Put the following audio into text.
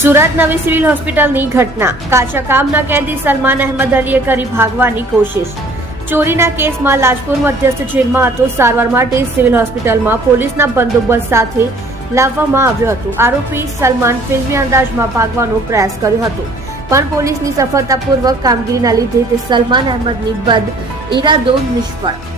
સુરત નવી સિવિલ હોસ્પિટલની ઘટના. કાચા કામના કેદી સલમાન અહેમદ અલીએ કરી ભાગવાની કોશિશ. ચોરીના કેસમાં લાજપુર મધ્યસ્થ જેલમાં હતો. સારવાર માટે સિવિલ હોસ્પિટલમાં પોલીસના બંદોબસ્ત સાથે લાવવામાં આવ્યો હતો. આરોપી સલમાન ફિલ્મી અંદાજમાં ભાગવાનો પ્રયાસ કર્યો હતો, પણ પોલીસની સફળતાપૂર્વક કામગીરીના લીધે તે સલમાન અહેમદની બદ ઇરાદો નિષ્ફળ.